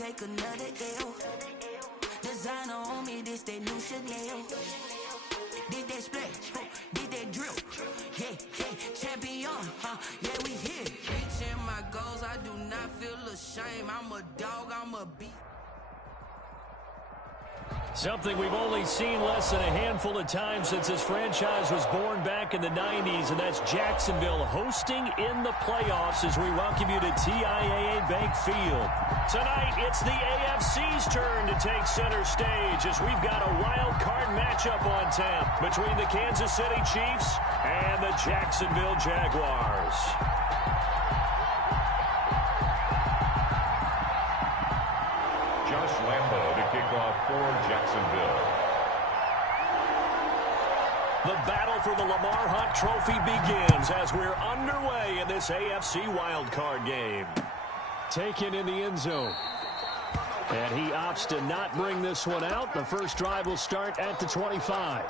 take another L. Designer on me, this that new Chanel. Did that splash, did that drip. Yeah, champion, yeah, we here. Reaching my goals, I do not feel ashamed. I'm a dog, I'm a beast. Something we've only seen less than a handful of times since this franchise was born back in the 90s, and that's Jacksonville hosting in the playoffs as we welcome you to TIAA Bank Field. Tonight, it's the AFC's turn to take center stage as we've got a wild card matchup on tap between the Kansas City Chiefs and the Jacksonville Jaguars. Josh Lambo to kick off for Jacksonville. The battle for the Lamar Hunt Trophy begins as we're underway in this AFC wildcard game. Taken in the end zone. And he opts to not bring this one out. The first drive will start at the 25.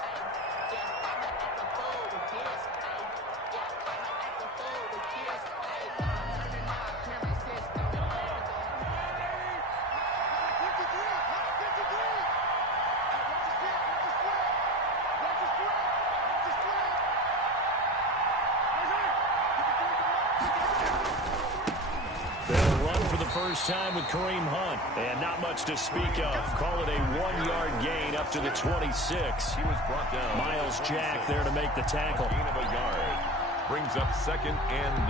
First time with Kareem Hunt, and not much to speak of. Call it a 1-yard gain up to the 26. He was brought down. Miles Jack there to make the tackle. Gain of a yard. Brings up 2nd and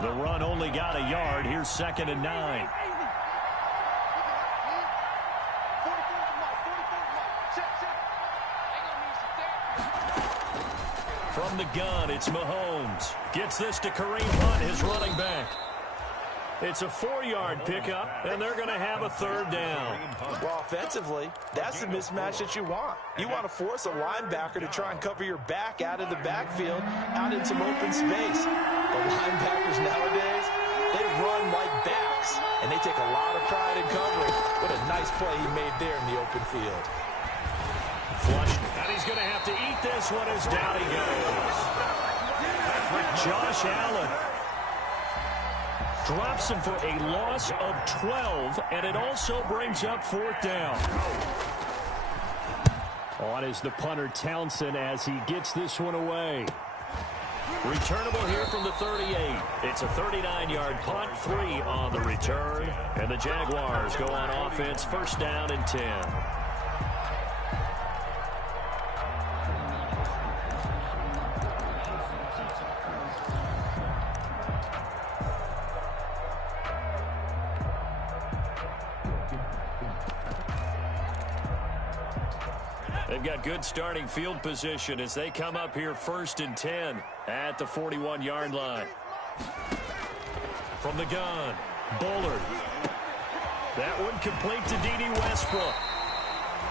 9. The run only got a yard. Here's 2nd and 9. From the gun, it's Mahomes. Gets this to Kareem Hunt, his running back. It's a 4-yard pickup, and they're going to have a 3rd down. Well, offensively, that's the mismatch that you want. You want to force a linebacker to try and cover your back out of the backfield, out in some open space. The linebackers nowadays, they run like backs, and they take a lot of pride in covering. What a nice play he made there in the open field. Flush, and he's going to have to eat this one as down he goes. Josh Allen drops him for a loss of 12, and it also brings up 4th down. On is the punter Townsend as he gets this one away. Returnable here from the 38. It's a 39-yard punt, 3 on the return, and the Jaguars go on offense, 1st down and 10. They've got good starting field position as they come up here 1st and 10 at the 41-yard line. From the gun, Bullard. That one complete to D.D. Westbrook.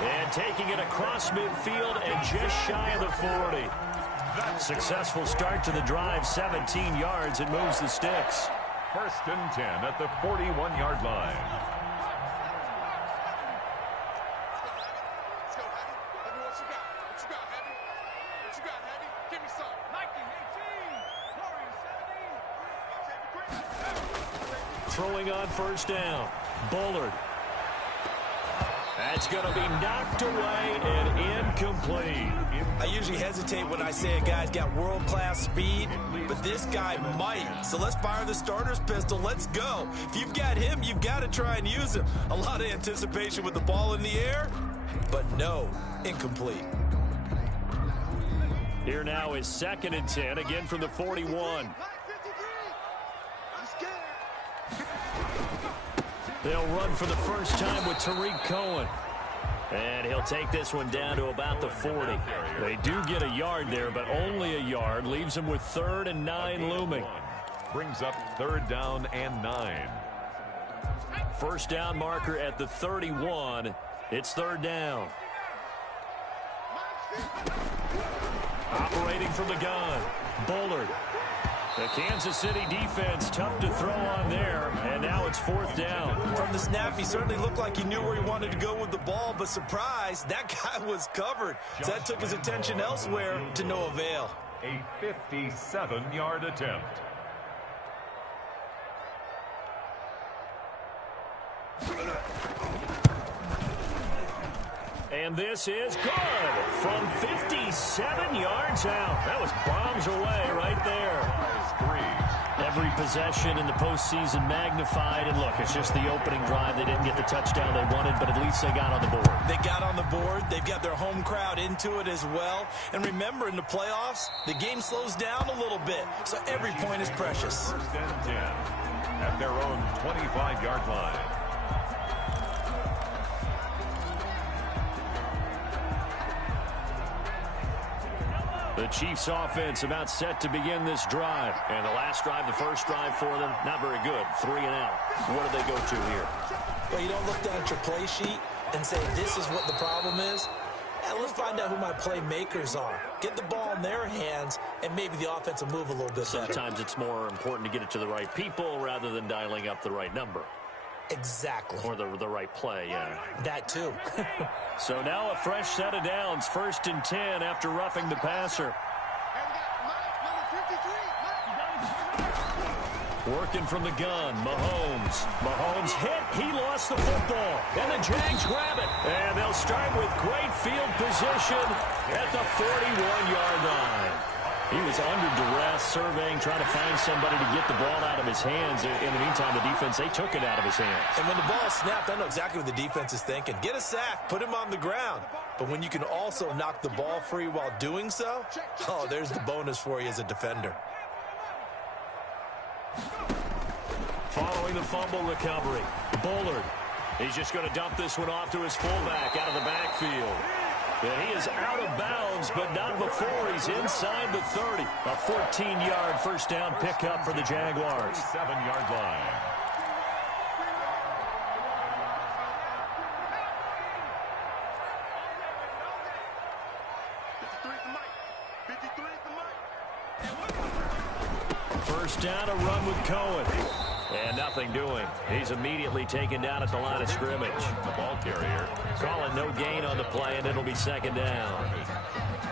And taking it across midfield and just shy of the 40. Successful start to the drive, 17 yards, and moves the sticks. 1st and 10 at the 41-yard line. Throwing on 1st down, Bullard. That's going to be knocked away and incomplete. I usually hesitate when I say a guy's got world-class speed, but this guy might. So let's fire the starter's pistol. Let's go. If you've got him, you've got to try and use him. A lot of anticipation with the ball in the air, but no, incomplete. Here now is 2nd and 10, again from the 41. They'll run for the first time with Tariq Cohen. And he'll take this one down to about the 40. They do get a yard there, but only a yard. Leaves them with 3rd and 9 looming. Brings up 3rd down and 9. 1st down marker at the 31. It's 3rd down. Operating from the gun, Bullard. The Kansas City defense tough to throw on there, and now it's 4th down. From the snap, he certainly looked like he knew where he wanted to go with the ball, but surprise, that guy was covered. So that took his attention elsewhere to no avail. A 57-yard attempt. And this is good from 57 yards out. That was bombs away right there. Every possession in the postseason magnified. And look, it's just the opening drive. They didn't get the touchdown they wanted, but at least they got on the board. They got on the board. They've got their home crowd into it as well. And remember, in the playoffs, the game slows down a little bit. So every point is precious. 1st and 10 at their own 25-yard line. The Chiefs offense about set to begin this drive. And the last drive, the first drive for them, not very good. 3 and out. What do they go to here? Well, you don't look down at your play sheet and say, this is what the problem is. Yeah, let's find out who my playmakers are. Get the ball in their hands, and maybe the offense will move a little bit better. Sometimes it's more important to get it to the right people rather than dialing up the right number. Exactly. Or the right play, yeah. That too. So now a fresh set of downs, 1st and 10 after roughing the passer. Working from the gun, Mahomes. Mahomes hit, he lost the football. And the Jags grab it. And they'll start with great field position at the 41-yard line. He was under duress, surveying, trying to find somebody to get the ball out of his hands. In the meantime, the defense, they took it out of his hands. And when the ball snapped, I know exactly what the defense is thinking. Get a sack, put him on the ground. But when you can also knock the ball free while doing so, oh, there's the bonus for you as a defender. Following the fumble recovery, Bullard. He's just going to dump this one off to his fullback out of the backfield. And he is out of bounds, but not before he's inside the 30. A 14-yard first down pickup for the Jaguars. 7-yard line. First down, a run with Cohen. And nothing doing. He's immediately taken down at the line of scrimmage. The ball carrier. Calling no gain on the play, and it'll be 2nd down.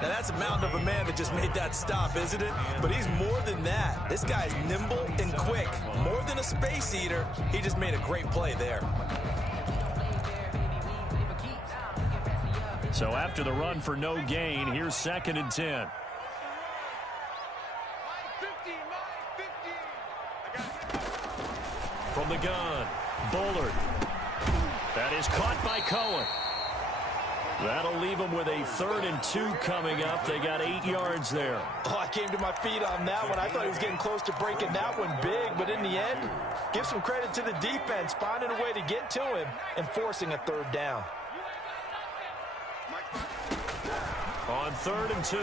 Now, that's a mountain of a man that just made that stop, isn't it? But he's more than that. This guy's nimble and quick. More than a space eater. He just made a great play there. So after the run for no gain, here's 2nd and 10. From the gun, Bullard. That is caught by Cohen. That'll leave them with a 3rd and 2 coming up. They got 8 yards there. Oh, I came to my feet on that one. I thought he was getting close to breaking that one big, but in the end, give some credit to the defense, finding a way to get to him and forcing a 3rd down. On 3rd and 2,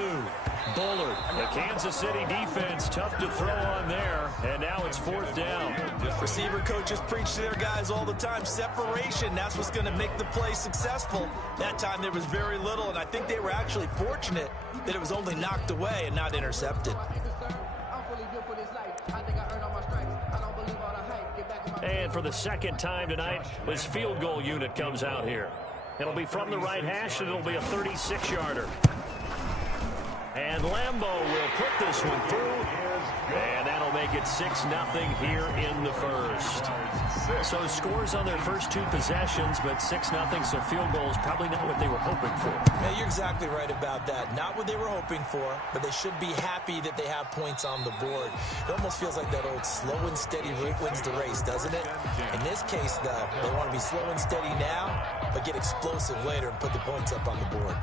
Bullard. The Kansas City defense tough to throw on there, and now it's 4th down. Receiver coaches preach to their guys all the time. Separation, that's what's going to make the play successful. That time there was very little, and I think they were actually fortunate that it was only knocked away and not intercepted. And for the 2nd time tonight, this field goal unit comes out here. It'll be from the right hash, and it'll be a 36-yarder. And Lambeau will put this one through, and that'll make it 6-0 here in the first. So scores on their first 2 possessions, but 6-0, so field goals probably not what they were hoping for. Yeah, you're exactly right about that. Not what they were hoping for, but they should be happy that they have points on the board. It almost feels like that old slow and steady route wins the race, doesn't it? In this case, though, they want to be slow and steady now, but get explosive later and put the points up on the board.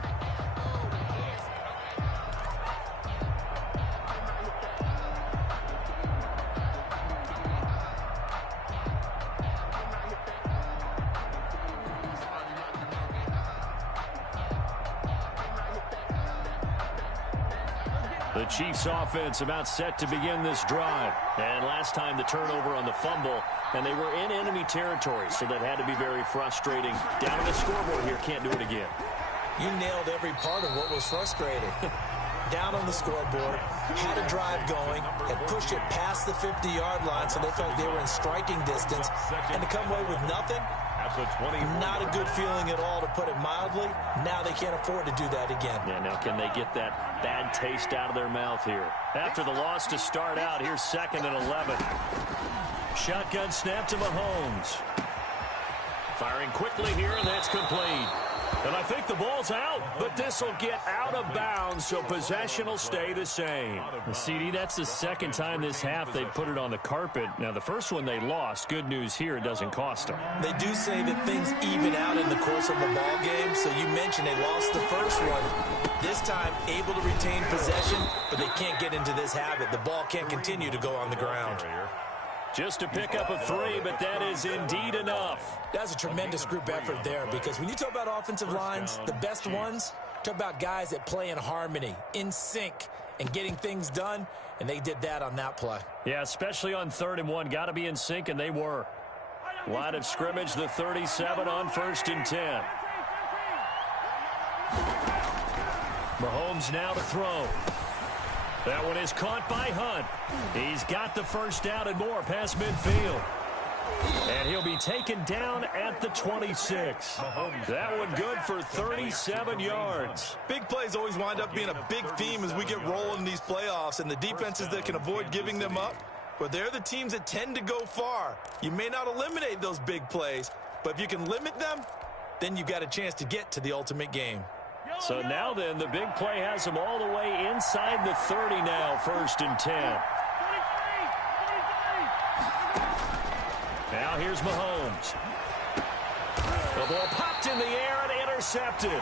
The Chiefs offense about set to begin this drive. And last time the turnover on the fumble, and they were in enemy territory, so that had to be very frustrating. Down on the scoreboard here, can't do it again. You nailed every part of what was frustrating. down on the scoreboard, had a drive going, had pushed it past the 50-yard line so they felt they were in striking distance, and to come away with nothing, not a good feeling at all, to put it mildly. Now they can't afford to do that again. Yeah, now can they get that bad taste out of their mouth here? After the loss to start out, here's 2nd and 11. Shotgun snap to Mahomes. Firing quickly here, and that's complete. And I think the ball's out, but this will get out of bounds, so possession will stay the same. CD, that's the second time this half they've put it on the carpet. Now, the first one they lost. Good news here, it doesn't cost them. They do say that things even out in the course of a ball game, so you mentioned they lost the first one. This time, able to retain possession, but they can't get into this habit. The ball can't continue to go on the ground. Just to pick up a 3, but that is indeed enough. That's a tremendous group effort there, because when you talk about offensive lines, the best ones, talk about guys that play in harmony, in sync, and getting things done, and they did that on that play. Yeah, especially on 3rd and 1. Got to be in sync, and they were. Line of scrimmage, the 37 on 1st and 10. Mahomes now to throw. That one is caught by Hunt. He's got the first down and more past midfield. And he'll be taken down at the 26. That one good for 37 yards. Big plays always wind up being a big theme as we get rolling in these playoffs, and the defenses that can avoid giving them up, well, they're the teams that tend to go far. You may not eliminate those big plays, but if you can limit them, then you've got a chance to get to the ultimate game. So now then, the big play has them all the way inside the 30 now, 1st and 10. Now here's Mahomes. The ball popped in the air and intercepted.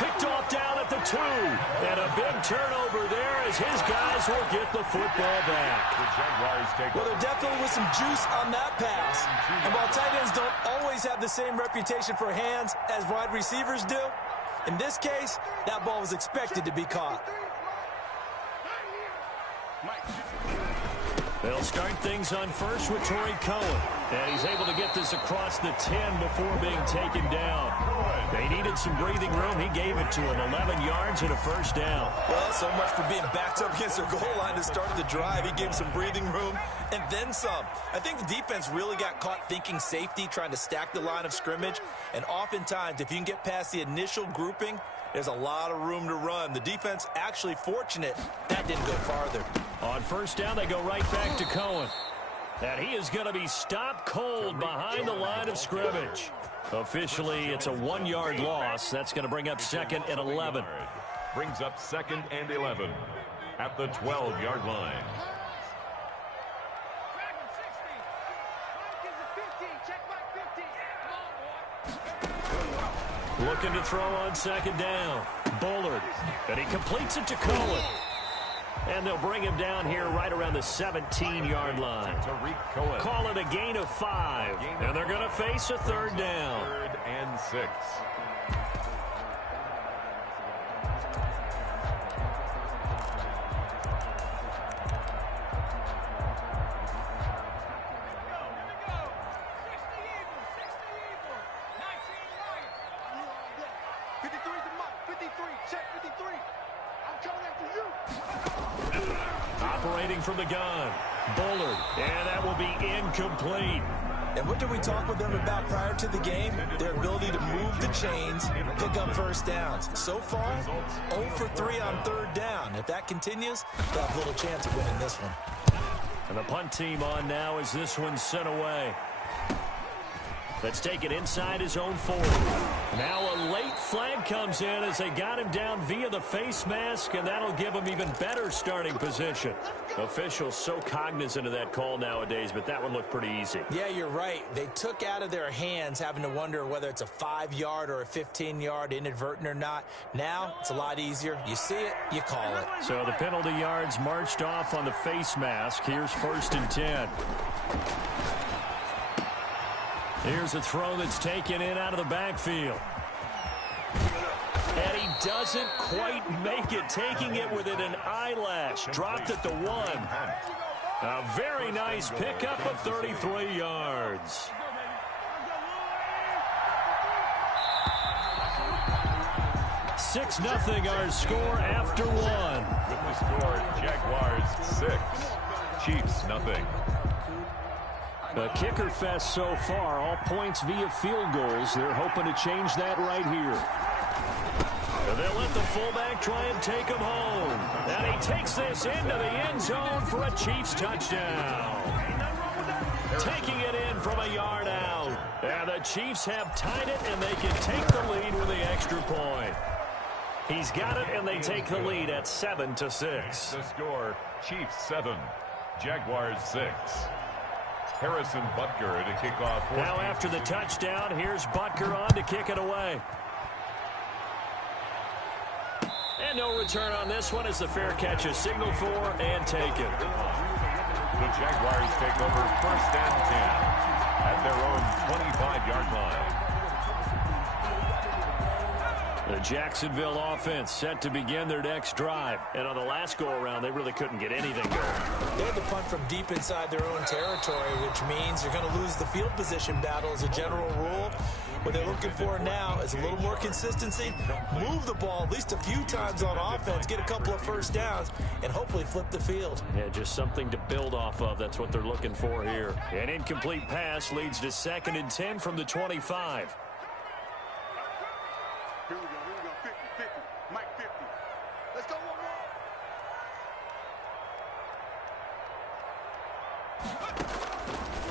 Picked off down at the 2. And a big turnover there as his guys will get the football back. Well, there definitely was some juice on that pass. And while tight ends don't always have the same reputation for hands as wide receivers do, in this case, that ball was expected to be caught. They'll start things on first with Torrey Cohen. And he's able to get this across the 10 before being taken down. They needed some breathing room. He gave it to him. 11 yards and a first down. Well, so much for being backed up against their goal line to start the drive. He gave him some breathing room and then some. I think the defense really got caught thinking safety, trying to stack the line of scrimmage. And oftentimes, if you can get past the initial grouping, there's a lot of room to run. The defense actually fortunate that didn't go farther. On first down, they go right back to Cohen. And he is going to be stopped cold behind the line of scrimmage. Officially, it's a 1-yard loss. That's going to bring up 2nd and 11. Brings up 2nd and 11 at the 12-yard line. Looking to throw on 2nd down. Bullard. And he completes it to Cohen. And they'll bring him down here right around the 17-yard line. Call it a gain of 5. And they're going to face a 3rd down. 3rd and 6. Operating from the gun. Bullard. And that will be incomplete. And what did we talk with them about prior to the game? Their ability to move the chains, pick up first downs. So far, 0 for 3 on 3rd down. If that continues, they'll have little chance of winning this one. And the punt team on now as this one's sent away. Let's take it inside his own 40. Now a late flag comes in as they got him down via the face mask, and that'll give him even better starting position. Officials so cognizant of that call nowadays, but that one looked pretty easy. Yeah, you're right. They took out of their hands having to wonder whether it's a 5-yard or a 15-yard inadvertent or not. Now it's a lot easier. You see it, you call it. So the penalty yards marched off on the face mask. Here's 1st and 10. Here's a throw that's taken in out of the backfield. And he doesn't quite make it, taking it within an eyelash. Dropped at the 1. A very nice pickup of 33 yards. 6-0 our score after one. With the score, Jaguars 6, Chiefs nothing. A kicker fest so far, all points via field goals. They're hoping to change that right here. And they'll let the fullback try and take him home. And he takes this into the end zone for a Chiefs touchdown. Taking it in from a yard out. And the Chiefs have tied it, and they can take the lead with the extra point. He's got it, and they take the lead at 7-6. The score, Chiefs 7, Jaguars 6. Harrison Butker to kick off. Now after the touchdown, here's Butker on to kick it away. And no return on this one as the fair catch is signaled for and taken. The Jaguars take over 1st and 10 at their own 25-yard line. The Jacksonville offense set to begin their next drive. And on the last go-around, they really couldn't get anything going. They had to punt from deep inside their own territory, which means you're going to lose the field position battle as a general rule. What they're looking for now is a little more consistency, move the ball at least a few times on offense, get a couple of first downs, and hopefully flip the field. Yeah, just something to build off of. That's what they're looking for here. An incomplete pass leads to 2nd and 10 from the 25. Here we go, 50, 50, Mike 50. Let's go one more.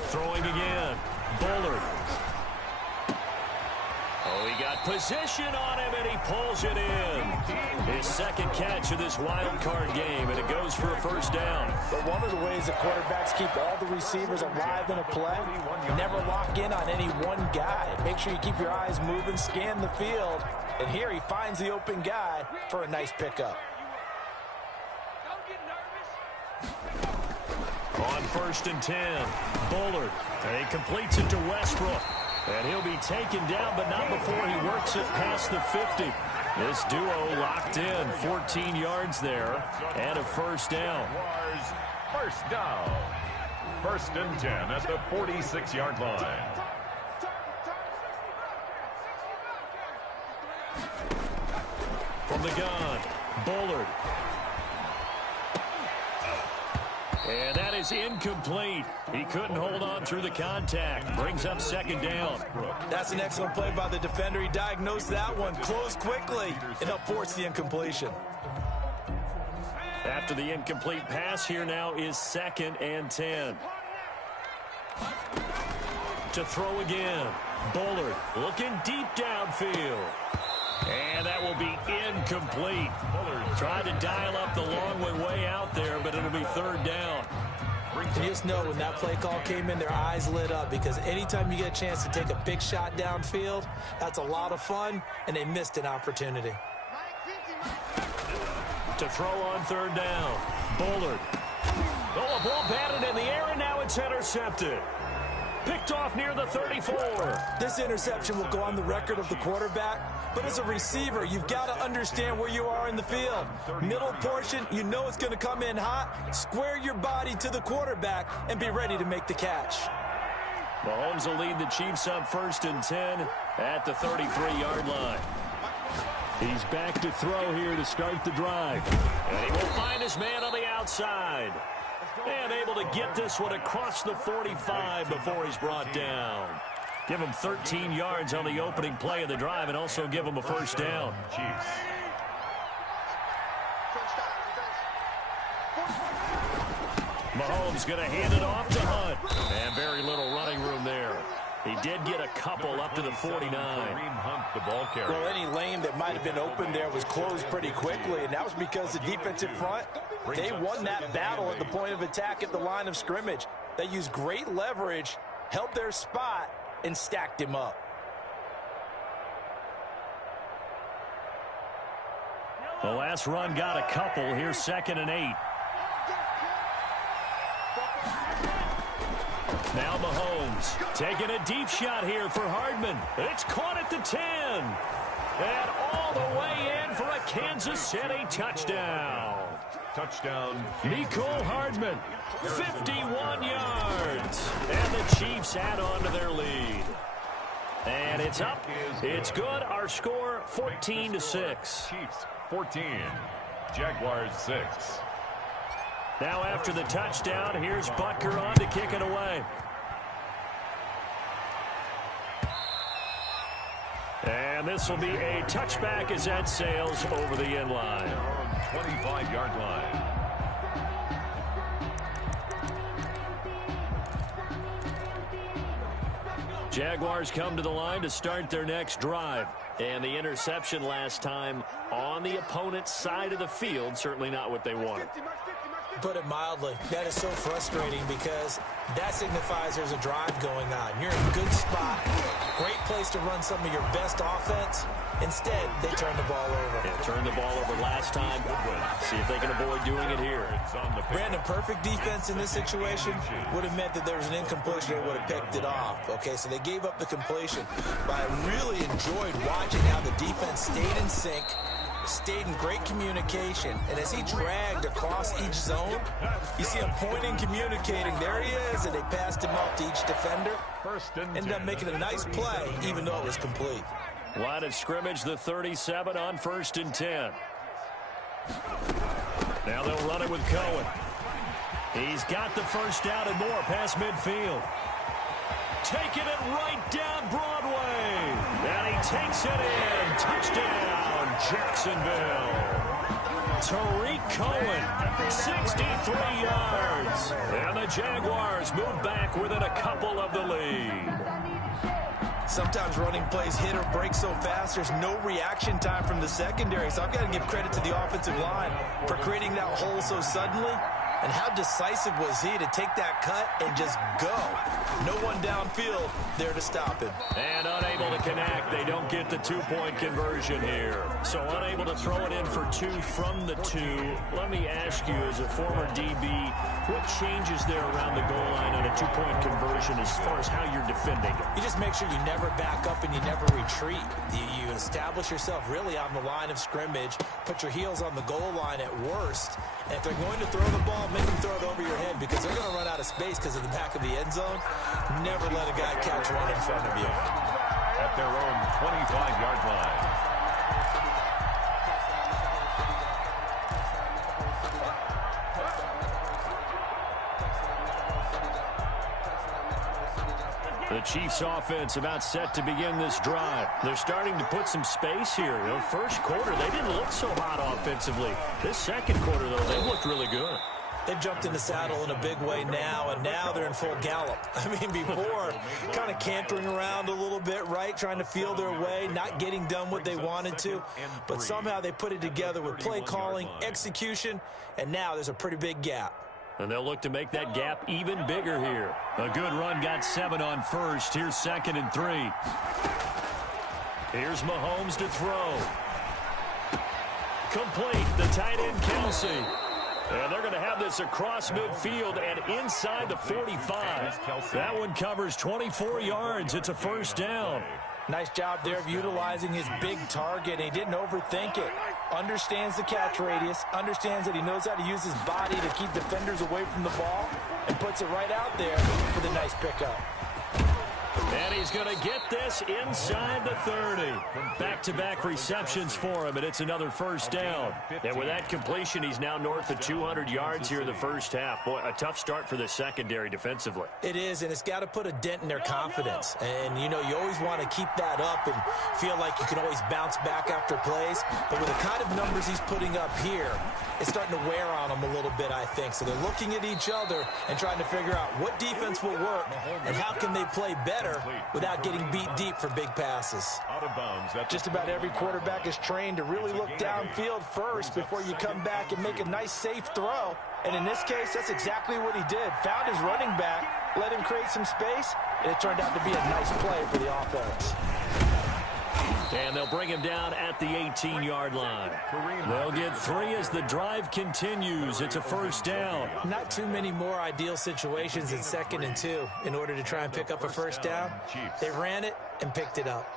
Throwing again. Bullard. Oh, he got position on him, and he pulls it in. His second catch of this wild card game, and it goes for a first down. But one of the ways the quarterbacks keep all the receivers alive in a play, never lock in on any one guy. Make sure you keep your eyes moving, scan the field, and here he finds the open guy for a nice pickup. On 1st and 10, Bullard, and he completes it to Westbrook. And he'll be taken down, but not before he works it past the 50. This duo locked in, 14 yards there, and a first down. First down. 1st and 10 at the 46-yard line. From the gun, Bullard. And that is incomplete. He couldn't hold on through the contact. Brings up 2nd down. That's an excellent play by the defender. He diagnosed that one, closed quickly, and helped force the incompletion. After the incomplete pass, here now is 2nd and 10. To throw again. Bullard looking deep downfield. And that will be incomplete. Bullard tried to dial up the long way out there, but it'll be 3rd down. You just know when that play call came in, their eyes lit up, because anytime you get a chance to take a big shot downfield, that's a lot of fun, and they missed an opportunity. To throw on 3rd down, Bullard. Oh, a ball batted in the air, and now it's intercepted. Picked off near the 34. This interception will go on the record of the quarterback, but as a receiver, you've got to understand where you are in the field. Middle portion, you know it's going to come in hot. Square your body to the quarterback and be ready to make the catch. Mahomes will lead the Chiefs up 1st and 10 at the 33-yard line. He's back to throw here to start the drive. And he will find his man on the outside. And able to get this one across the 45 before he's brought down. Give him 13 yards on the opening play of the drive and also give him a first down. Chiefs. Mahomes going to hand it off to Hunt. And very little running room there. He did get a couple up to the 49. Hunt, the ball carrier. Well, any lane that might have been open there was closed pretty quickly, and that was because the defensive front, they won that battle at the point of attack at the line of scrimmage. They used great leverage, held their spot, and stacked him up. The last run got a couple. Here's 2nd and 8. Now Mahomes taking a deep shot here for Hardman. It's caught at the 10. And all the way in for a Kansas City touchdown. Touchdown. Mecole Hardman, 51 yards. And the Chiefs add on to their lead. And it's up. It's good. Our score, 14-6. Chiefs 14, Jaguars 6. Now after the touchdown, here's Butker on to kick it away. And this will be a touchback as that sails over the end line. 25-yard line. Jaguars come to the line to start their next drive. And the interception last time on the opponent's side of the field, certainly not what they wanted. Put it mildly, that is so frustrating because that signifies there's a drive going on. You're in a good spot, great place to run some of your best offense. Instead, they turn the ball over. Yeah, turned the ball over last time. See if they can avoid doing it here. Brandon, perfect defense in this situation would have meant that there was an incompletion. They would have picked it off. Okay, so they gave up the completion. But I really enjoyed watching how the defense stayed in sync, stayed in great communication, and as he dragged across each zone, you see him pointing, communicating. There he is, and they passed him off to each defender. Ended up making a nice play, even though it was complete. Line of scrimmage, the 37 on 1st and 10. Now they'll run it with Cohen. He's got the first down and more past midfield. Taking it right down Broadway. And he takes it in. Touchdown, Jacksonville. Tariq Cohen, 63 yards. And the Jaguars move back within a couple of the lead. Sometimes running plays hit or break so fast, there's no reaction time from the secondary. So I've got to give credit to the offensive line for creating that hole so suddenly. And how decisive was he to take that cut and just go? No one downfield there to stop him. And unable to connect. They don't get the two-point conversion here. So unable to throw it in for two from the two. Let me ask you, as a former DB, what changes there around the goal line on a two-point conversion as far as how you're defending it? You just make sure you never back up and you never retreat. You establish yourself really on the line of scrimmage, put your heels on the goal line at worst, and if they're going to throw the ball, make them throw it over your head because they're going to run out of space because of the back of the end zone. Never let a guy catch one in front of you. At their own 25-yard line. The Chiefs offense about set to begin this drive. They're starting to put some space here. You know, first quarter, they didn't look so hot offensively. This second quarter, though, they looked really good. They've jumped in the saddle in a big way now, and now they're in full gallop. I mean, before, kind of cantering around a little bit, right? Trying to feel their way, not getting done what they wanted to. But somehow they put it together with play calling, execution, and now there's a pretty big gap. And they'll look to make that gap even bigger here. A good run got 7 on first. Here's 2nd and 3. Here's Mahomes to throw. Complete. The tight end, Kelsey. And they're going to have this across midfield and inside the 45. That one covers 24 yards. It's a first down. Nice job there of utilizing his big target. He didn't overthink it. Understands the catch radius. Understands that he knows how to use his body to keep defenders away from the ball. And puts it right out there for the nice pickup. And he's going to get this inside the 30. Back-to-back receptions for him, and it's another first down. And with that completion, he's now north of 200 yards here in the first half. Boy, a tough start for the secondary defensively. It is, and it's got to put a dent in their confidence. And, you know, you always want to keep that up and feel like you can always bounce back after plays. But with the kind of numbers he's putting up here, it's starting to wear on them a little bit, I think. So they're looking at each other and trying to figure out what defense will work and how can they play better without getting beat deep for big passes. Out of bounds. Just about every quarterback is trained to really look downfield first before you come back and make a nice, safe throw. And in this case, that's exactly what he did. Found his running back, let him create some space, and it turned out to be a nice play for the offense. And they'll bring him down at the 18-yard line. They'll get 3 as the drive continues. It's a first down. Not too many more ideal situations in 2nd and 2 in order to try and pick up a first down. They ran it and picked it up.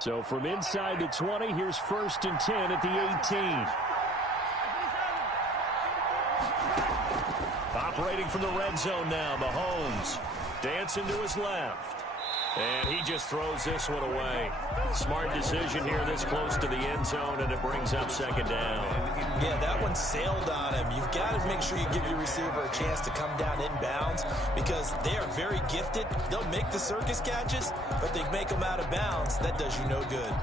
So from inside the 20, here's 1st and 10 at the 18. Operating from the red zone now, Mahomes dancing to his left. And he just throws this one away. Smart decision here this close to the end zone, and it brings up 2nd down. Yeah, that one sailed on him. You've got to make sure you give your receiver a chance to come down inbounds because they are very gifted. They'll make the circus catches, but they make them out of bounds. That does you no good.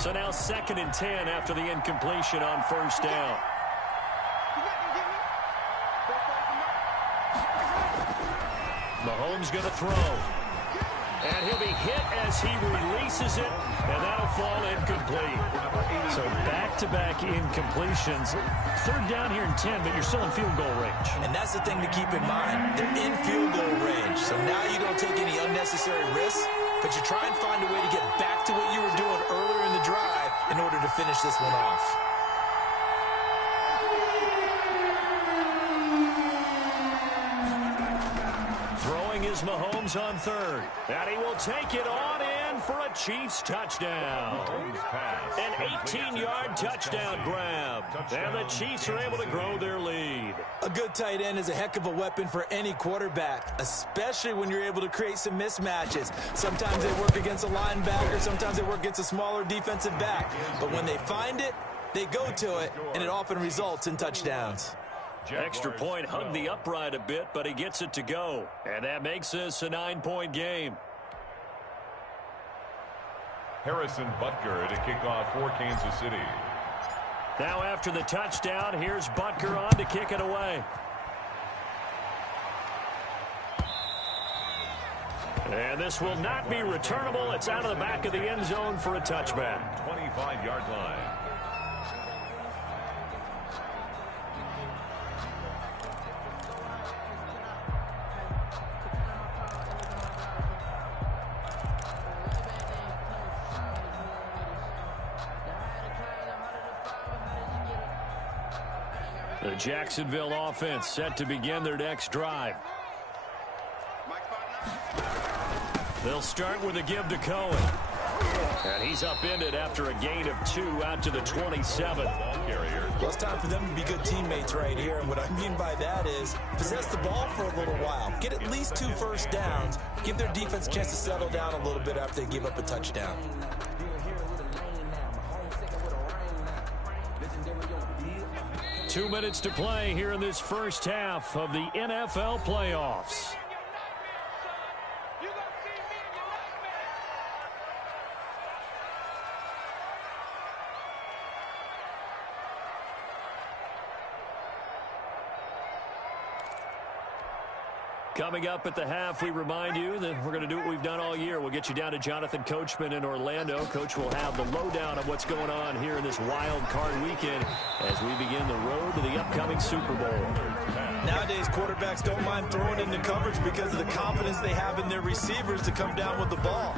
So now 2nd and 10 after the incompletion on 1st down. Mahomes going to throw. And he'll be hit as he releases it, and that'll fall incomplete. So back-to-back incompletions. 3rd down here and 10, but you're still in field goal range. And that's the thing to keep in mind. They're in field goal range. So now you don't take any unnecessary risks, but you try and find a way to get back to what you were doing earlier in the drive in order to finish this one off. Throwing is Mahomes on 3rd. And he will take it on in for a Chiefs touchdown. An 18-yard touchdown grab. And the Chiefs are able to grow their lead. A good tight end is a heck of a weapon for any quarterback, especially when you're able to create some mismatches. Sometimes they work against a linebacker. Sometimes they work against a smaller defensive back. But when they find it, they go to it, and it often results in touchdowns. Extra point hugged the upright a bit, but he gets it to go. And that makes this a 9-point game. Harrison Butker to kick off for Kansas City. Now after the touchdown, here's Butker on to kick it away. And this will not be returnable. It's out of the back of the end zone for a touchback. 25-yard line. The Jacksonville offense set to begin their next drive. They'll start with a give to Cohen. And he's upended after a gain of 2 out to the 27. Well, it's time for them to be good teammates right here. And what I mean by that is possess the ball for a little while. Get at least 2 first downs. Give their defense a chance to settle down a little bit after they give up a touchdown. Two minutes to play here in this first half of the NFL playoffs. Coming up at the half, we remind you that we're going to do what we've done all year. We'll get you down to Jonathan Coachman in Orlando. Coach will have the lowdown of what's going on here in this wild card weekend as we begin the road to the upcoming Super Bowl. Nowadays, quarterbacks don't mind throwing into coverage because of the confidence they have in their receivers to come down with the ball.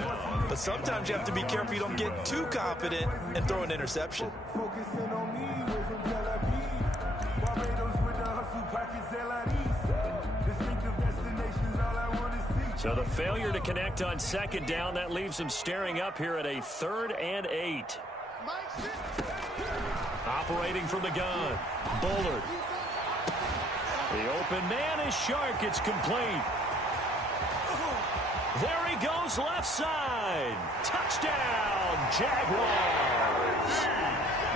But sometimes you have to be careful you don't get too confident and throw an interception. So the failure to connect on 2nd down, that leaves them staring up here at a 3rd and 8. Operating from the gun, Bullard. The open man is Shark. It's complete. There he goes left side. Touchdown, Jaguars.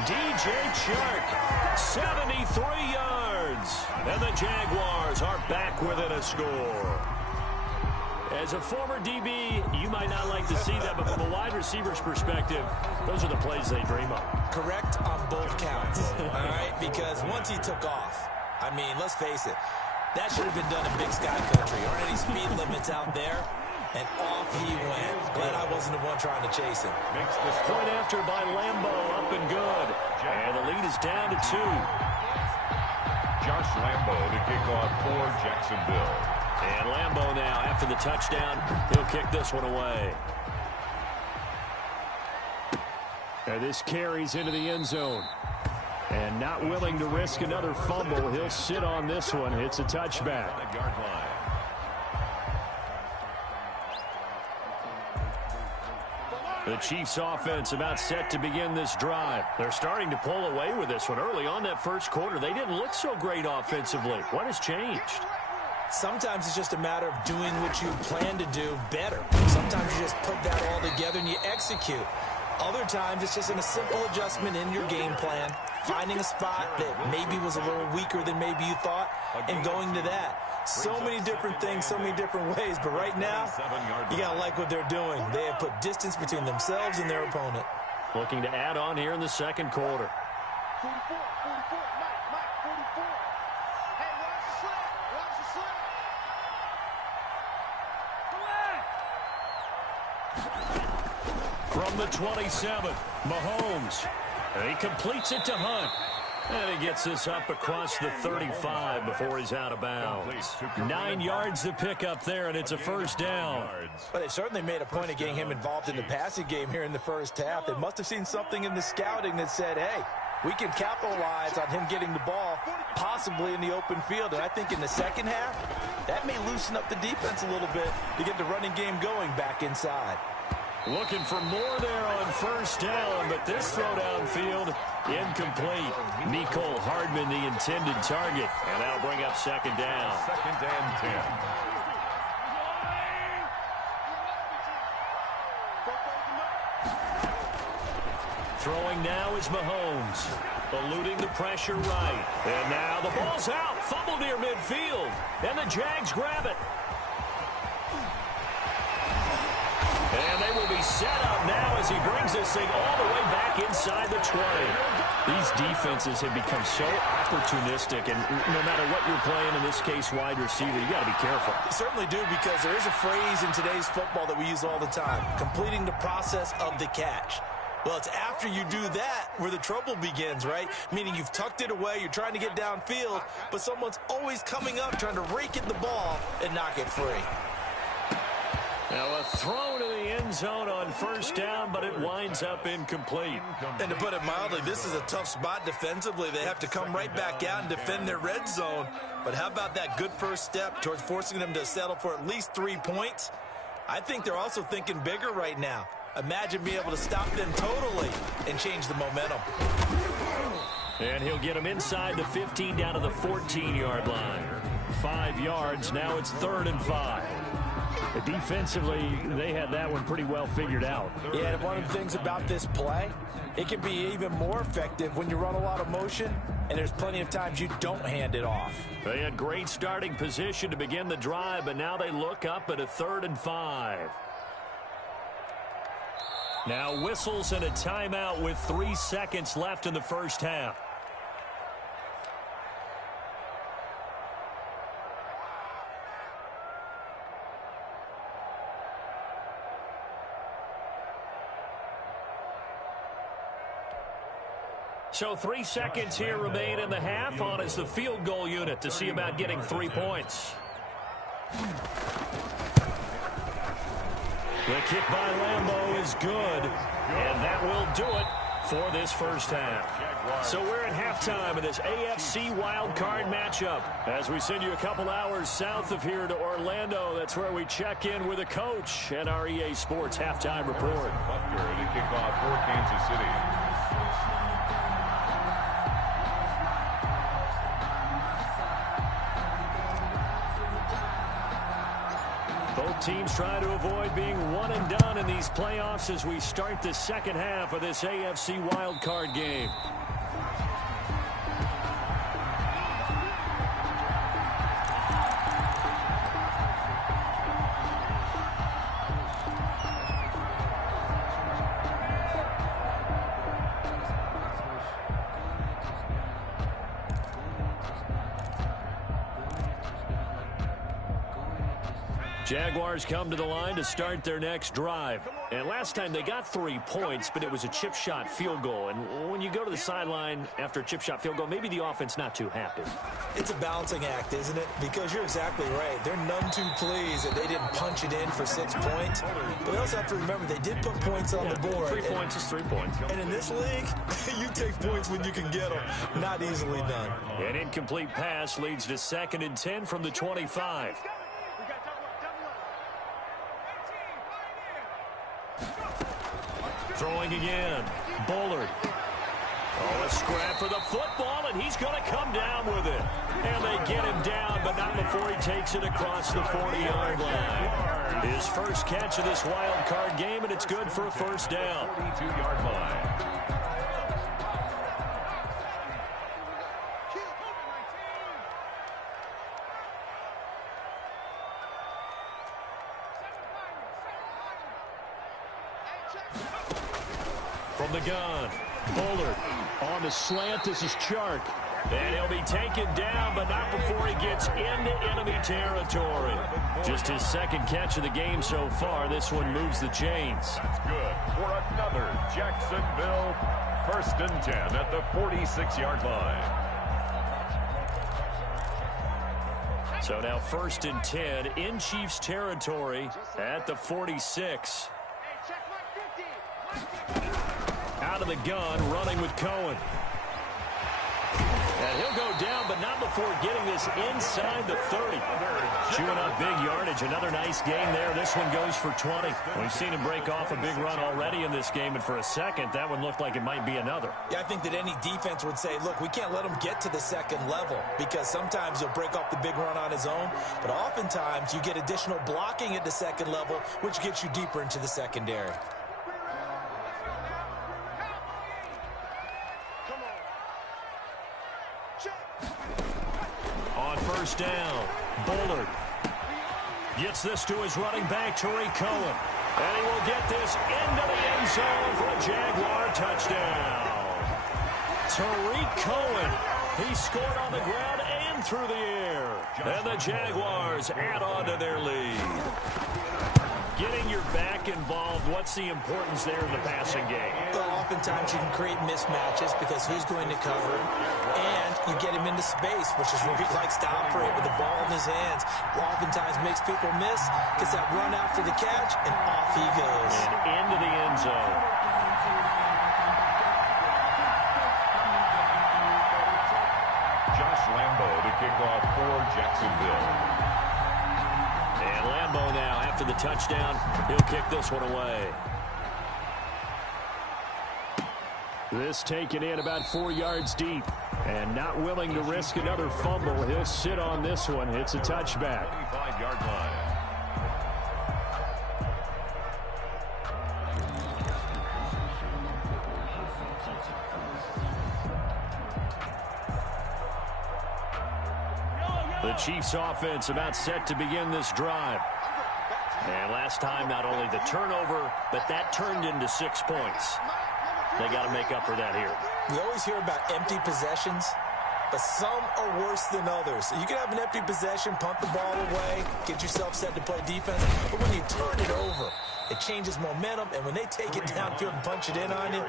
DJ Chark, 73 yards. And the Jaguars are back within a score. As a former DB, you might not like to see that, but from a wide receiver's perspective, those are the plays they dream of. Correct on both counts, all right? Because once he took off, I mean, let's face it, that should have been done in Big Sky Country. Aren't any speed limits out there? And off he went. Glad I wasn't the one trying to chase him. Point after by Lambo, up and good. And the lead is down to 2. Josh Lambo to kick off for Jacksonville. And Lambo now, after the touchdown, he'll kick this one away. And this carries into the end zone. And not willing to risk another fumble, he'll sit on this one. It's a touchback. The Chiefs offense about set to begin this drive. They're starting to pull away with this one. Early on that first quarter, they didn't look so great offensively. What has changed? Sometimes it's just a matter of doing what you plan to do better. Sometimes you just put that all together and you execute. Other times it's just in a simple adjustment in your game plan, finding a spot that maybe was a little weaker than maybe you thought, and going to that. So many different things, so many different ways, but right now, you got to like what they're doing. They have put distance between themselves and their opponent. Looking to add on here in the second quarter. 44, Mike, 44. Hey, watch the slip, From the 27, Mahomes. And he completes it to Hunt. And he gets this up across the 35 before he's out of bounds. 9 yards to pick up there, and it's a first down. But they certainly made a point of getting him involved in the passing game here in the first half. They must have seen something in the scouting that said, hey, we can capitalize on him getting the ball, possibly in the open field. And I think in the second half, that may loosen up the defense a little bit to get the running game going back inside. Looking for more there on first down, but this throw downfield incomplete. Mecole Hardman, the intended target, and that'll bring up second down. Second and 10. Throwing now is Mahomes, eluding the pressure right. And now the ball's out, fumble near midfield, and the Jags grab it. And they will be set up now as he brings this thing all the way back inside the 20. These defenses have become so opportunistic, and no matter what you're playing, in this case wide receiver, you got to be careful. You certainly do, because there is a phrase in today's football that we use all the time, completing the process of the catch. Well, it's after you do that where the trouble begins, right? Meaning you've tucked it away, you're trying to get downfield, but someone's always coming up trying to rake at the ball and knock it free. Now a throw to the end zone on first down, but it winds up incomplete. And to put it mildly, this is a tough spot defensively. They have to come right back out and defend their red zone. But how about that good first step towards forcing them to settle for at least 3 points? I think they're also thinking bigger right now. Imagine being able to stop them totally and change the momentum. And he'll get them inside the 15 down to the 14-yard line. 5 yards, now it's 3rd and 5. Defensively, they had that one pretty well figured out. Yeah, and one of the things about this play, it can be even more effective when you run a lot of motion, and there's plenty of times you don't hand it off. They had great starting position to begin the drive, but now they look up at a 3rd and 5. Now whistles and a timeout with 3 seconds left in the first half. So 3 seconds here remain in the half. On is the field goal unit to see about getting 3 points. The kick by Lambeau is good, and that will do it for this first half. So we're at halftime of this AFC Wildcard matchup. As we send you a couple hours south of here to Orlando, that's where we check in with a coach and our EA Sports halftime report. Butker to kick off for Kansas City. Both teams try to avoid being one and done in these playoffs as we start the second half of this AFC wildcard game. Jaguars come to the line to start their next drive. And last time they got 3 points, but it was a chip shot field goal. And when you go to the sideline after a chip shot field goal, maybe the offense not too happy. It's a balancing act, isn't it? Because you're exactly right. They're none too pleased that they didn't punch it in for 6 points. But they also have to remember they did put points on the board. 3 points is 3 points. And in this league, you take points when you can get them. Not easily done. An incomplete pass leads to 2nd and 10 from the 25. Throwing again. Bullard. Oh, a scrap for the football, and he's going to come down with it. And they get him down, but not before he takes it across the 40-yard line. His first catch of this wild card game, and it's good for a first down. 42-yard line. From the gun, Bullard on the slant. This is Chark. And he'll be taken down, but not before he gets into enemy territory. Just his second catch of the game so far. This one moves the chains. That's good for another Jacksonville 1st and 10 at the 46-yard line. So now 1st and 10 in Chiefs territory at the 46. Out of the gun, running with Cohen. And he'll go down, but not before getting this inside the 30. Chewing up big yardage. Another nice gain there. This one goes for 20. We've seen him break off a big run already in this game, and for a second, that one looked like it might be another. Yeah, I think that any defense would say, look, we can't let him get to the second level, because sometimes he'll break off the big run on his own, but oftentimes you get additional blocking at the second level, which gets you deeper into the secondary. On first down, Bullard gets this to his running back, Tariq Cohen. And he will get this into the end zone for a Jaguar touchdown. Tariq Cohen, he scored on the ground and through the air. And the Jaguars add on to their lead. Getting your back involved, what's the importance there in the passing game? Well, oftentimes you can create mismatches because who's going to cover him, and you get him into space, which is where he likes to operate with the ball in his hands. Oftentimes makes people miss, gets that run after the catch, and off he goes. And into the end zone. Josh Lambo to kick off for Jacksonville. And Lambo now, after the touchdown, he'll kick this one away. This taken in about 4 yards deep. And not willing to risk another fumble. He'll sit on this one. It's a touchback. 25-yard line. The Chiefs offense about set to begin this drive. And last time, not only the turnover, but that turned into 6 points. They got to make up for that here. We always hear about empty possessions, but some are worse than others. You can have an empty possession, punt the ball away, get yourself set to play defense, but when you turn it over, it changes momentum, and when they take it downfield and punch it in on you,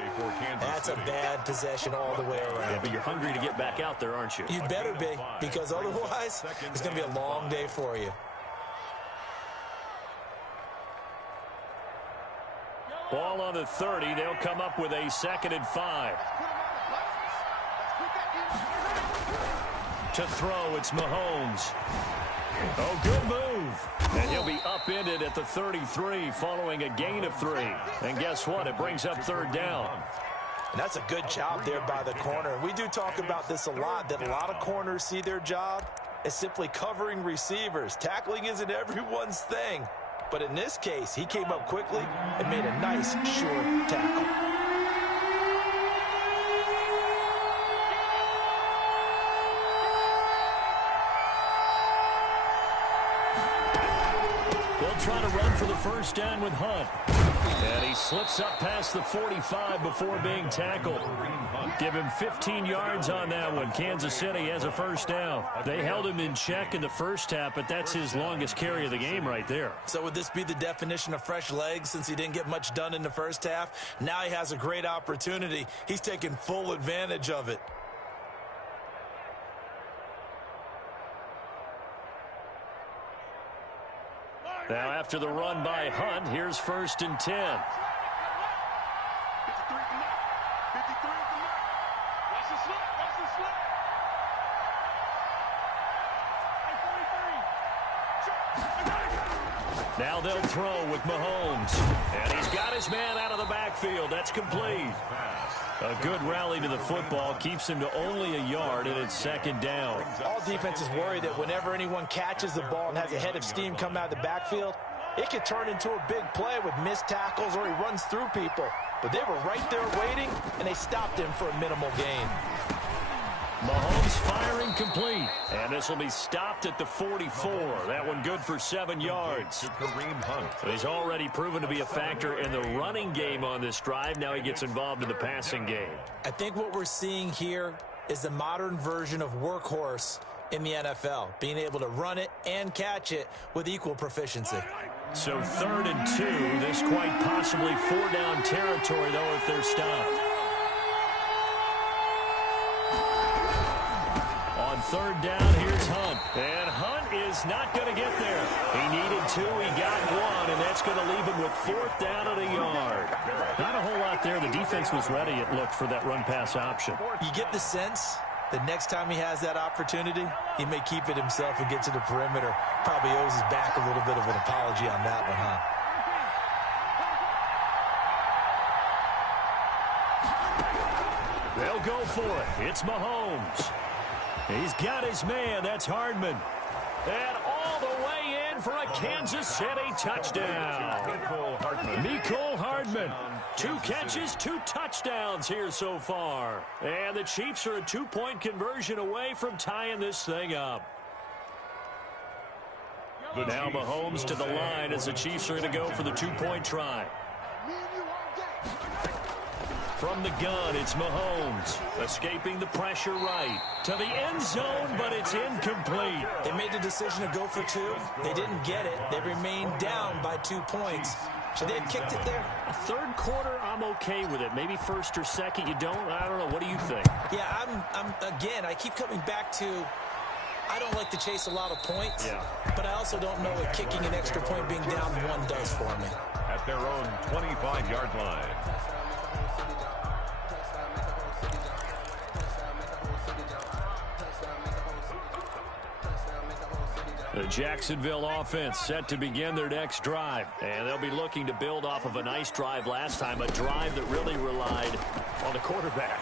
that's a bad possession all the way around. Yeah, but you're hungry to get back out there, aren't you? You better be, because otherwise, it's going to be a long day for you. Ball on the 30. They'll come up with a 2nd and 5. To throw, it's Mahomes. Oh, good move. And he'll be upended at the 33 following a gain of 3. And guess what? It brings up 3rd down. And that's a good job there by the corner. We do talk about this a lot, that a lot of corners see their job as simply covering receivers. Tackling isn't everyone's thing. But in this case, he came up quickly and made a nice, sure tackle. They'll try to run for the first down with Hunt. And he slips up past the 45 before being tackled. Give him 15 yards on that one. Kansas City has a first down. They held him in check in the first half, but that's his longest carry of the game right there. So would this be the definition of fresh legs since he didn't get much done in the first half? Now he has a great opportunity. He's taking full advantage of it. Now after the run by Hunt, here's 1st and 10. 53 from Mike. 53 from Mike. Watch the slip. Watch the slip. Hey, 43. Now they'll throw with Mahomes. And he's got his man out of the backfield. That's complete. A good rally to the football keeps him to only a yard, and it's second down. All defenses worry that whenever anyone catches the ball and has a head of steam come out of the backfield, it could turn into a big play with missed tackles or he runs through people. But they were right there waiting, and they stopped him for a minimal gain. Mahomes firing complete. And this will be stopped at the 44. That one good for 7 yards. Kareem Hunt. He's already proven to be a factor in the running game on this drive. Now he gets involved in the passing game. I think what we're seeing here is the modern version of workhorse in the NFL, being able to run it and catch it with equal proficiency. So 3rd and 2. This quite possibly 4-down territory, though, if they're stopped. On 3rd down, here's Hunt. And Hunt is not going to get there. He needed 2, he got 1, and that's going to leave him with 4th down at a yard. Not a whole lot there. The defense was ready, it looked, for that run-pass option. You get the sense that next time he has that opportunity, he may keep it himself and get to the perimeter. Probably owes his back a little bit of an apology on that one, huh? They'll go for it. It's Mahomes. He's got his man. That's Hardman. And all the way in for a Kansas City touchdown. Mecole Hardman. 2 catches, 2 touchdowns here so far. And the Chiefs are a 2-point conversion away from tying this thing up. Now Mahomes to the line as the Chiefs are going to go for the 2-point try. From the gun, it's Mahomes. Escaping the pressure right. To the end zone, but it's incomplete. They made the decision to go for 2. They didn't get it. They remained down by 2 points. Should they have kicked it there? Third quarter, I'm okay with it. Maybe first or second, you don't? I don't know. What do you think? Yeah, again, I keep coming back to, I don't like to chase a lot of points. Yeah. But I also don't know what kicking an extra point being down 1 does for me. At their own 25-yard line. The Jacksonville offense set to begin their next drive. And they'll be looking to build off of a nice drive last time, a drive that really relied on the quarterback.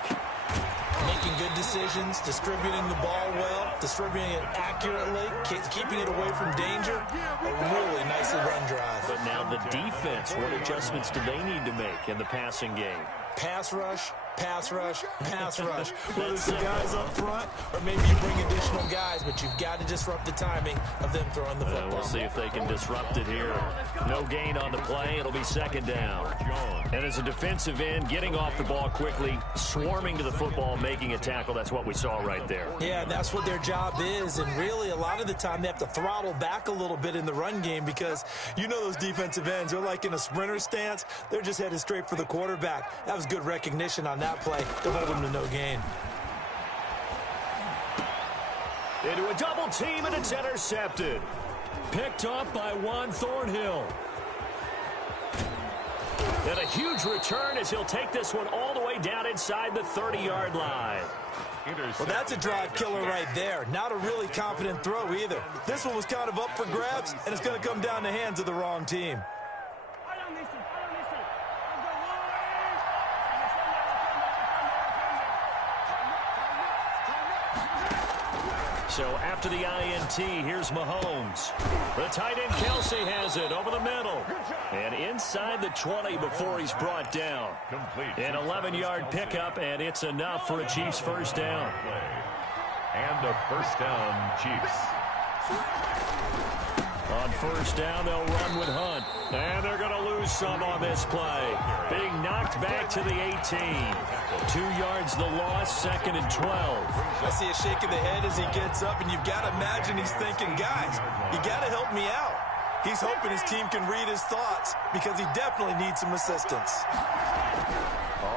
Making good decisions, distributing the ball well, distributing it accurately, keeping it away from danger. A really nicely run drive. But now the defense, what adjustments do they need to make in the passing game? Pass rush, pass rush, pass rush. Whether it's the guys up front or maybe you bring additional guys, but you've got to disrupt the timing of them throwing the football. We'll see if they can disrupt it here. No gain on the play. It'll be second down. And as a defensive end, getting off the ball quickly, swarming to the football, making a tackle, that's what we saw right there. Yeah, that's what their job is. And really, a lot of the time, they have to throttle back a little bit in the run game because you know those defensive ends, they're like in a sprinter stance. They're just headed straight for the quarterback. That was good recognition on that play to hold him to no gain. Into a double team, and it's intercepted. Picked up by Juan Thornhill. And a huge return as he'll take this one all the way down inside the 30-yard line. Well, that's a drive killer right there. Not a really confident throw either. This one was kind of up for grabs, and it's going to come down the hands of the wrong team. So after the INT, here's Mahomes. The tight end Kelsey has it over the middle. And inside the 20 before he's brought down. An 11-yard pickup, and it's enough for a Chiefs first down. And a first down, Chiefs. On first down, they'll run with Hunt. And they're going to lose some on this play. Being knocked back to the 18. 2 yards the loss, second and 12. I see a shake of the head as he gets up, and you've got to imagine he's thinking, guys, you got to help me out. He's hoping his team can read his thoughts because he definitely needs some assistance.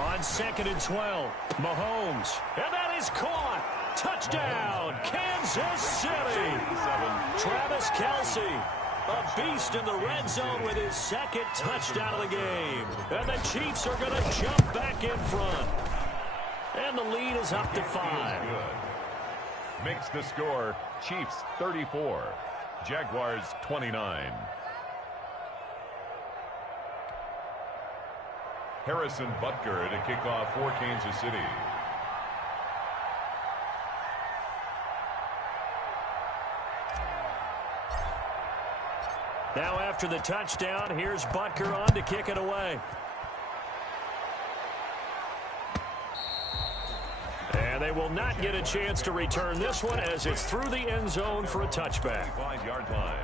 On second and 12, Mahomes. And that is caught. Touchdown, Kansas City. Travis Kelsey, a beast in the red zone with his second touchdown of the game. And the Chiefs are going to jump back in front. And the lead is up to 5. Makes the score Chiefs 34, Jaguars 29. Harrison Butker to kick off for Kansas City. Now after the touchdown, here's Butker on to kick it away. And they will not get a chance to return this one as it's through the end zone for a touchback. 5-yard line.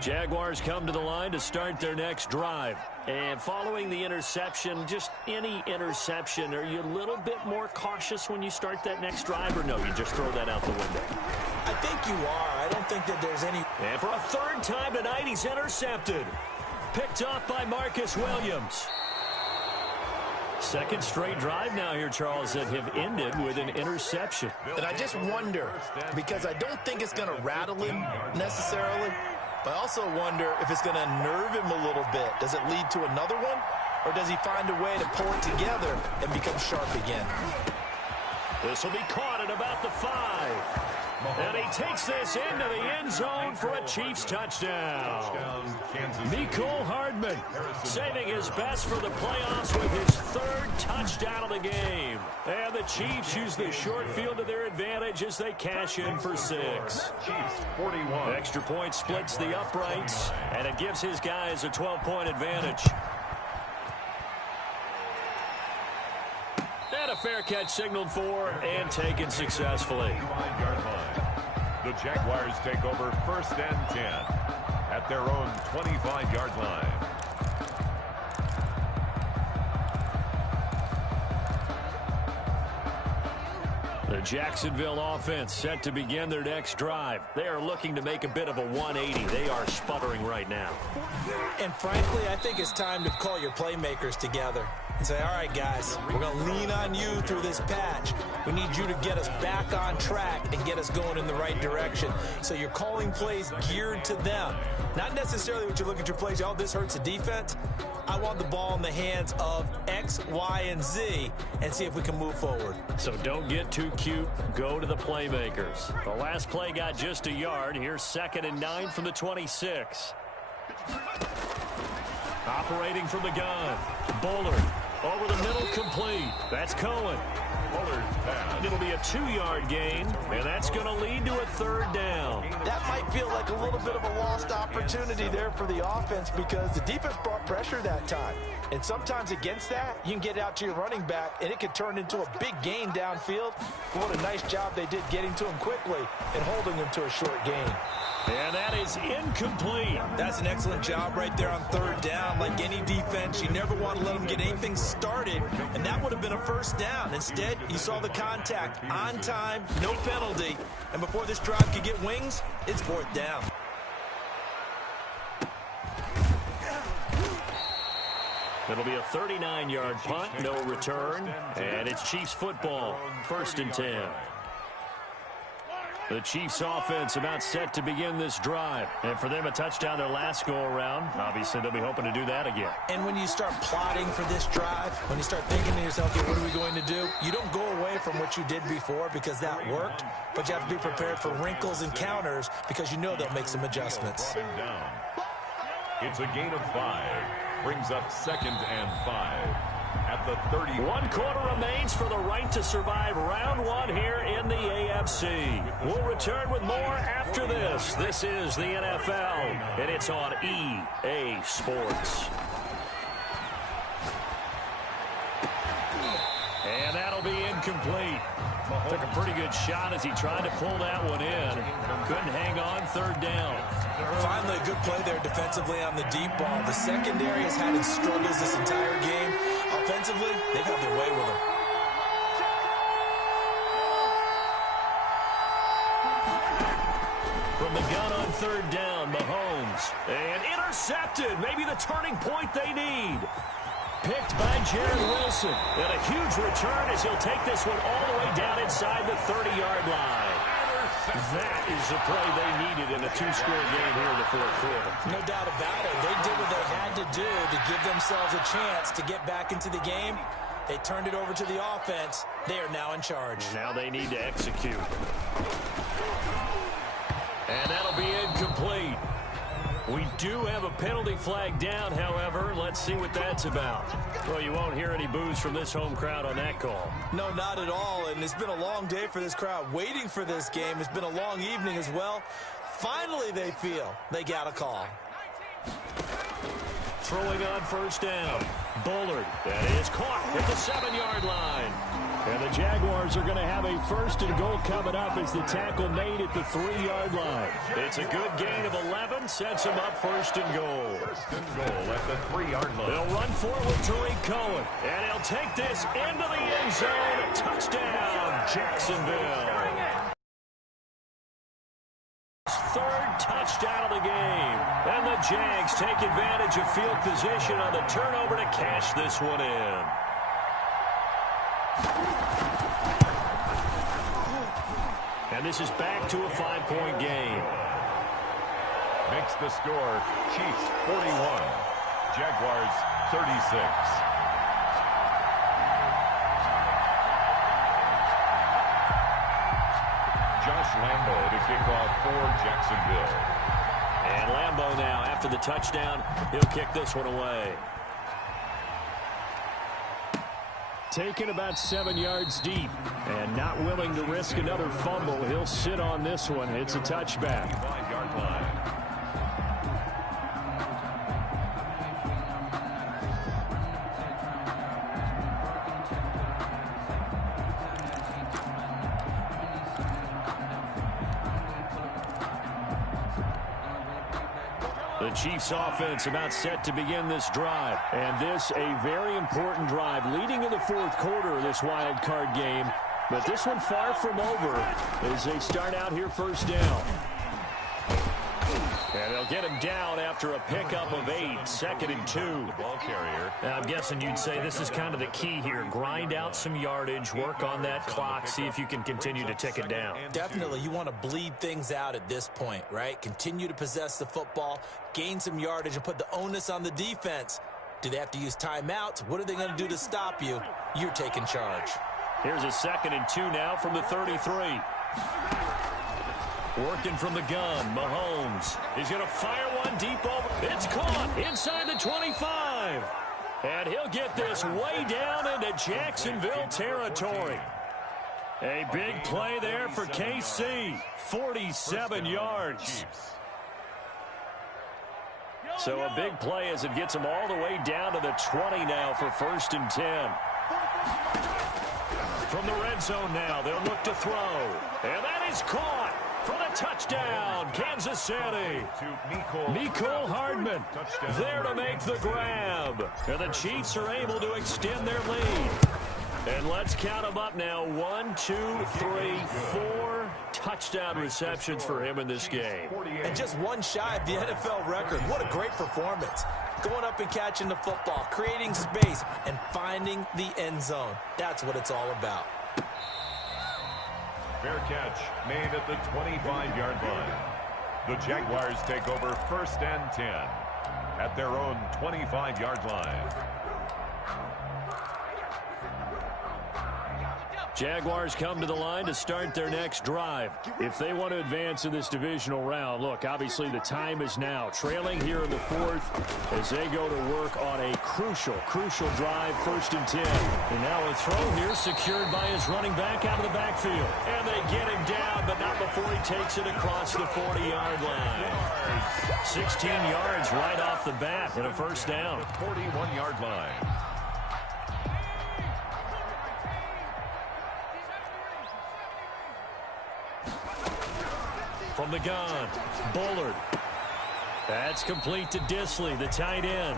Jaguars come to the line to start their next drive. And following the interception, just any interception, are you a little bit more cautious when you start that next drive, or no, you just throw that out the window? I think you are. I don't think that there's any... And for a third time tonight, he's intercepted. Picked off by Marcus Williams. Second straight drive now here, Charles, that have ended with an interception. And I just wonder, because I don't think it's going to rattle him necessarily, but I also wonder if it's going to unnerve him a little bit. Does it lead to another one? Or does he find a way to pull it together and become sharp again? This will be caught at about the 5. And he takes this into the end zone for a Chiefs touchdown. Mecole Hardman saving his best for the playoffs with his third touchdown of the game. And the Chiefs use the short field to their advantage as they cash in for 6. Chiefs 41. Extra point splits the uprights, and it gives his guys a 12-point advantage. And a fair catch signaled for and taken successfully. 5-yard line. The Jaguars take over 1st and 10 at their own 25-yard line. The Jacksonville offense set to begin their next drive. They are looking to make a bit of a 180. They are sputtering right now. And frankly, I think it's time to call your playmakers together and say, all right, guys, we're going to lean on you through this patch. We need you to get us back on track and get us going in the right direction. So you're calling plays geared to them. Not necessarily what you look at your plays, oh, this hurts the defense. I want the ball in the hands of X, Y, and Z and see if we can move forward. So don't get too cute. Go to the playmakers. The last play got just a yard. Here's 2nd and 9 from the 26. Operating from the gun. Bullard over the middle, complete. That's Cohen. Bullard's pass. It'll be a 2-yard gain, and that's going to lead to a 3rd down. That might feel like a little bit of a lost opportunity there for the offense because the defense brought pressure that time. And sometimes against that, you can get out to your running back, and it could turn into a big gain downfield. But what a nice job they did getting to him quickly and holding him to a short gain. And that is incomplete. That's an excellent job right there on 3rd down. Like any defense, you never want to let them get anything started, and that would have been a 1st down. Instead, you saw the contact on time, no penalty, and before this drive could get wings, it's 4th down. It'll be a 39-yard punt, no return, and it's Chiefs football, 1st and 10. The Chiefs offense about set to begin this drive. And for them, a touchdown their last go-around. Obviously, they'll be hoping to do that again. And when you start plotting for this drive, when you start thinking to yourself, okay, what are we going to do? You don't go away from what you did before because that worked, but you have to be prepared for wrinkles and counters because you know they'll make some adjustments. Down. It's a gain of 5. Brings up 2nd and 5. At the 30. 1 quarter remains for the right to survive round 1 here in the AFC. We'll return with more after this. This is the NFL, and it's on EA Sports. And that'll be incomplete. Took a pretty good shot as he tried to pull that one in. Couldn't hang on, 3rd down. Finally, a good play there defensively on the deep ball. The secondary has had its struggles this entire game. Offensively, they've had their way with them. From the gun on 3rd down, Mahomes. And intercepted. Maybe the turning point they need. Picked by Jared Wilson. And a huge return as he'll take this one all the way down inside the 30-yard line. That is the play they needed in a two-score game here in the fourth quarter. No doubt about it. They did what they had to do to give themselves a chance to get back into the game. They turned it over to the offense. They are now in charge. Now they need to execute. And that'll be incomplete. We do have a penalty flag down, however. Let's see what that's about. Well, you won't hear any boos from this home crowd on that call. No, not at all. And it's been a long day for this crowd waiting for this game. It's been a long evening as well. Finally, they feel they got a call. Throwing on first down. Bullard. That is caught at the 7-yard line. And the Jaguars are going to have a first and goal coming up as the tackle made at the 3-yard line. It's a good gain of 11. Sets them up first and goal. First and goal at the 3-yard line. They'll run forward Tariq Cohen. And he'll take this into the end zone. Touchdown, Jacksonville. Third touchdown of the game. And the Jags take advantage of field position on the turnover to cash this one in. And this is back to a 5-point game. Makes the score Chiefs 41, Jaguars 36. Josh Lambo to kick off for Jacksonville. And Lambo now, after the touchdown, he'll kick this one away. Taken about 7 yards deep and not willing to risk another fumble. He'll sit on this one. It's a touchback. 5-yard line. The Chiefs offense about set to begin this drive. And this a very important drive leading in the fourth quarter of this wild card game. But this one far from over as they start out here first down. And they'll get him down after a pickup of 8, 2nd and 2. The ball carrier. I'm guessing you'd say this is kind of the key here. Grind out some yardage, work on that clock, see if you can continue to tick it down. Definitely, you want to bleed things out at this point, right? Continue to possess the football, gain some yardage, and put the onus on the defense. Do they have to use timeouts? What are they going to do to stop you? You're taking charge. Here's a 2nd and 2 now from the 33. Working from the gun, Mahomes. He's going to fire one deep over. It's caught inside the 25. And he'll get this way down into Jacksonville territory. A big play there for KC. 47 yards. So a big play as it gets them all the way down to the 20 now for 1st and 10. From the red zone now, they'll look to throw. And that is caught. For the touchdown, Kansas City. Mecole Hardman there to make the grab. And the Chiefs are able to extend their lead. And let's count them up now. 1, 2, 3, 4 touchdown receptions for him in this game. And just one shy of the NFL record. What a great performance. Going up and catching the football, creating space, and finding the end zone. That's what it's all about. Fair catch made at the 25-yard line. The Jaguars take over 1st and 10 at their own 25-yard line. Jaguars come to the line to start their next drive. If they want to advance in this divisional round, look, obviously the time is now. Trailing here in the 4th as they go to work on a crucial drive, 1st and 10. And now a throw here secured by his running back out of the backfield. And they get him down, but not before he takes it across the 40-yard line. 16 yards right off the bat and a first down. 41-yard line. From the gun, Bullard. That's complete to Disley, the tight end.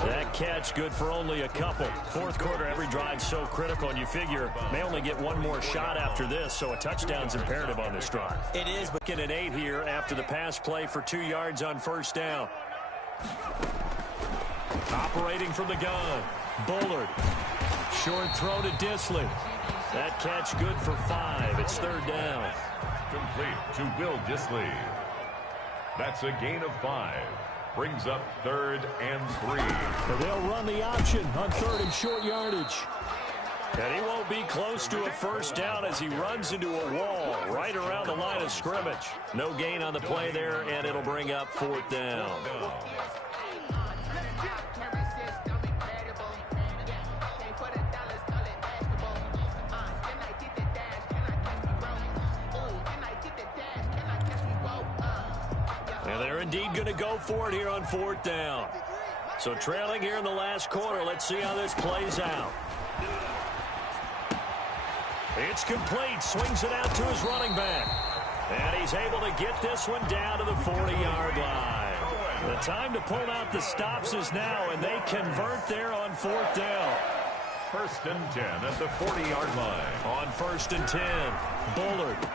That catch good for only a couple. Fourth quarter, every drive's so critical, and you figure may only get one more shot after this, so a touchdown's imperative on this drive. It is. But get an 8 here after the pass play for 2 yards on first down. Operating from the gun, Bullard. Short throw to Disley. That catch good for 5. It's 3rd down. complete to Will Dissly. That's a gain of 5. Brings up 3rd and 3. And they'll run the option on 3rd and short yardage. And he won't be close to a first down as he runs into a wall right around the line of scrimmage. No gain on the play there, and it'll bring up 4th down. And they're indeed going to go for it here on 4th down. So trailing here in the last quarter. Let's see how this plays out. It's complete. Swings it out to his running back. And he's able to get this one down to the 40-yard line. The time to pull out the stops is now, and they convert there on 4th down. 1st and 10 at the 40-yard line. On 1st and 10, Bullard.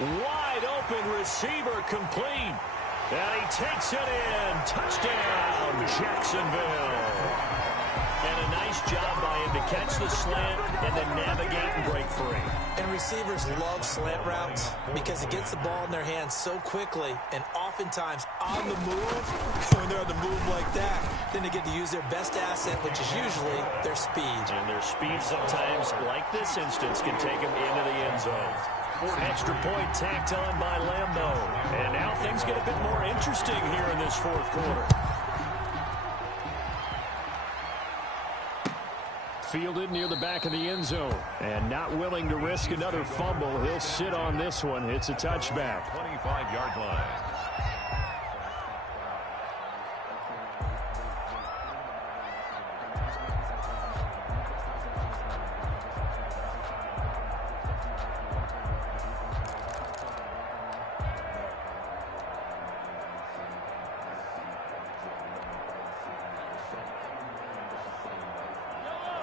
Wide open receiver complete. And he takes it in. Touchdown, Jacksonville. And a nice job by him to catch the slant and then navigate and break free. And receivers love slant routes because it gets the ball in their hands so quickly and oftentimes on the move. When they're on the move like that, then they get to use their best asset, which is usually their speed. And their speed sometimes, like this instance, can take them into the end zone. Extra point tacked on by Lambeau. And now things get a bit more interesting here in this 4th quarter. Fielded near the back of the end zone. And not willing to risk another fumble. He'll sit on this one. It's a touchback. 25-yard line.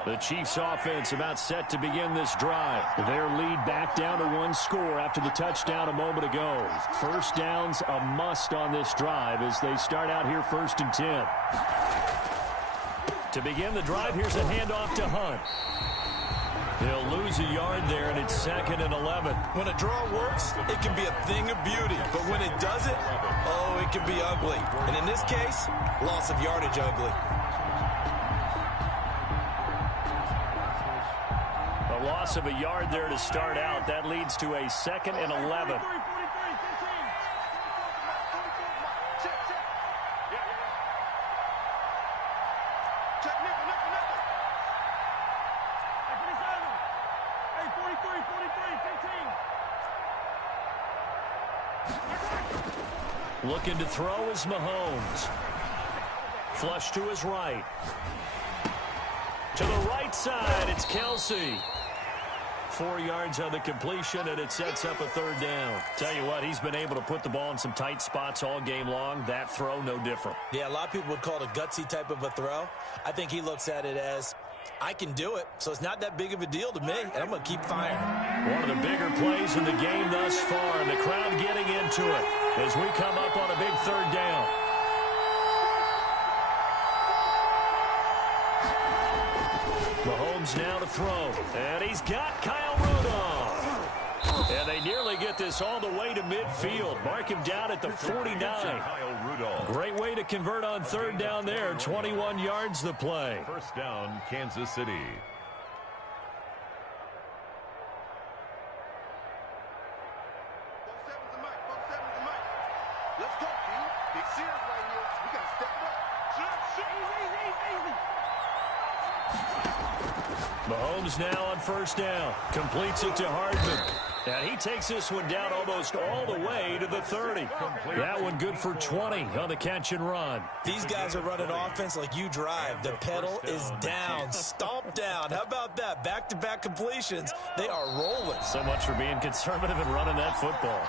The Chiefs offense about set to begin this drive. Their lead back down to 1 score after the touchdown a moment ago. First down's a must on this drive as they start out here 1st and 10. To begin the drive, here's a handoff to Hunt. They'll lose a yard there, and it's 2nd and 11. When a draw works, it can be a thing of beauty. But when it doesn't, oh, it can be ugly. And in this case, loss of yardage ugly. Loss of a yard there to start out. That leads to a 2nd and 11. Looking to throw is Mahomes. Flush to his right. To the right side, it's Kelsey. 4 yards on the completion, and it sets up a 3rd down. Tell you what, he's been able to put the ball in some tight spots all game long. That throw, no different. Yeah, a lot of people would call it a gutsy type of a throw. I think he looks at it as, I can do it, so it's not that big of a deal to me, and I'm going to keep firing. One of the bigger plays in the game thus far, and the crowd getting into it as we come up on a big 3rd down. Mahomes now to throw, and he's got Kyle Rudolph. And they nearly get this all the way to midfield. Mark him down at the 49. Great way to convert on 3rd down there. 21 yards the play. First down, Kansas City. Let's go, King. Big series right here. We got to step up. Mahomes now on 1st down. Completes it to Hardman. And he takes this one down almost all the way to the 30. That one good for 20 on the catch and run. These guys are running offense like you drive. The pedal is down. Stomp down. How about that? Back-to-back completions. They are rolling. So much for being conservative and running that football.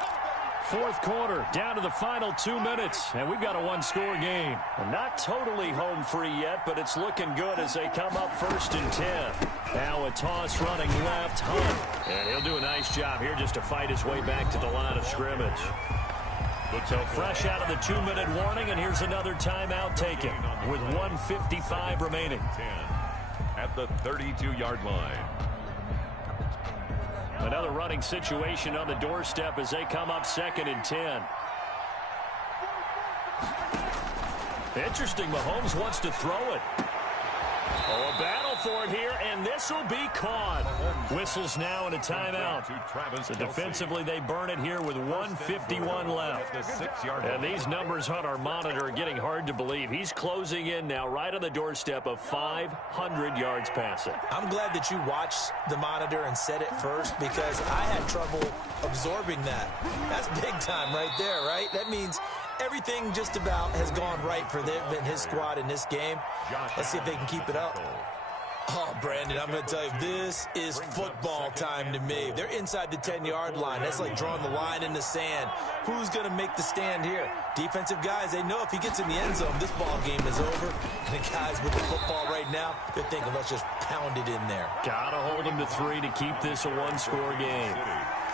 4th quarter, down to the final 2 minutes, and we've got a 1-score game. Not totally home free yet, but it's looking good as they come up 1st and 10. Now a toss running left, Hunt. And he'll do a nice job here just to fight his way back to the line of scrimmage. So fresh out of the 2-minute warning, and here's another timeout taken with 1:55 remaining. At the 32-yard line. Another running situation on the doorstep as they come up 2nd and 10. Interesting, Mahomes wants to throw it. Oh, a battle for it here, and this will be caught. Whistles now and a timeout. So defensively, they burn it here with 1:51 left. And these numbers on our monitor are getting hard to believe. He's closing in now right on the doorstep of 500 yards passing. I'm glad that you watched the monitor and said it first because I had trouble absorbing that. That's big time right there, right? That means everything just about has gone right for them and his squad in this game. Let's see if they can keep it up. Oh, Brandon, I'm going to tell you, this is football time to me. They're inside the 10-yard line. That's like drawing the line in the sand. Who's going to make the stand here? Defensive guys, they know if he gets in the end zone, this ball game is over. And the guys with the football right now, they're thinking, let's just pound it in there. Got to hold him to 3 to keep this a one-score game.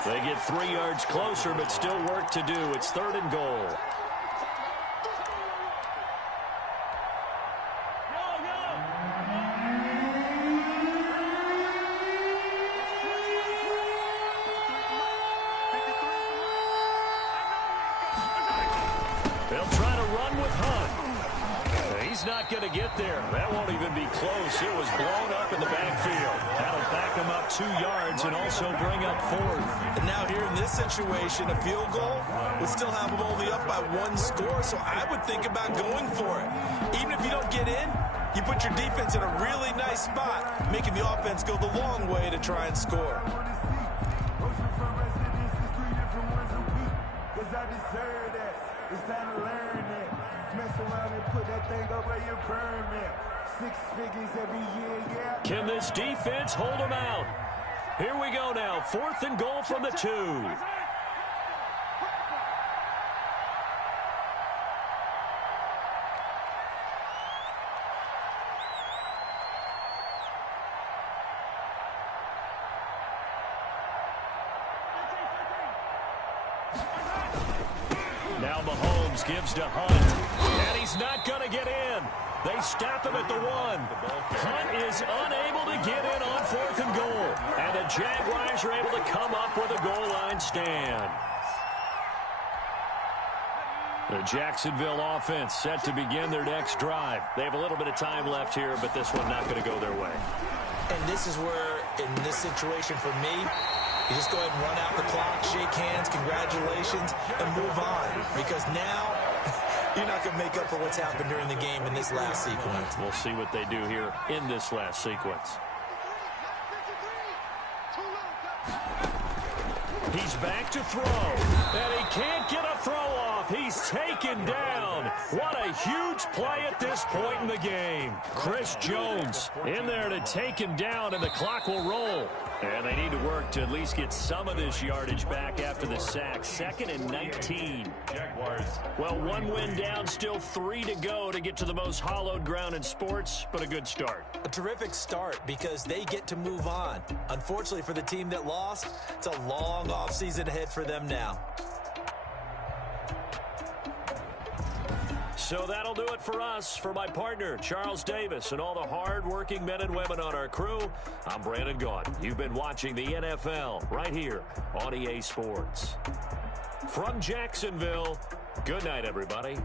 They get 3 yards closer, but still work to do. It's 3rd and goal. Not going to get there. That won't even be close. It was blown up in the backfield. That'll back him up 2 yards and also bring up 4th. And now here in this situation, a field goal would still have them only up by 1 score, so I would think about going for it. Even if you don't get in, you put your defense in a really nice spot, making the offense go the long way to try and score. It's time to learn that. Mess around and put that thing up where you burn it. 6 figures every year, yeah. Can this defense hold them out? Here we go now. 4th and goal from the 2. Now Mahomes gives to Hunt, and he's not going to get in. They stop him at the 1. Hunt is unable to get in on 4th and goal, and the Jaguars are able to come up with a goal line stand. The Jacksonville offense set to begin their next drive. They have a little bit of time left here, but this one not going to go their way. And this is where, in this situation for me, you just go ahead and run out the clock, shake hands, congratulations, and move on. Because now, you're not going to make up for what's happened during the game in this last sequence. We'll see what they do here in this last sequence. He's back to throw, and he can't get a throw off. He's taken down. What a huge play at this point in the game. Chris Jones in there to take him down, and the clock will roll. And they need to work to at least get some of this yardage back after the sack. 2nd and 19. Jaguars. Well, 1 win down, still 3 to go to get to the most hallowed ground in sports, but a good start. A terrific start because they get to move on. Unfortunately for the team that lost, it's a long offseason ahead for them now. So that'll do it for us. For my partner, Charles Davis, and all the hard-working men and women on our crew, I'm Brandon Gaudin. You've been watching the NFL right here on EA Sports. From Jacksonville, good night, everybody.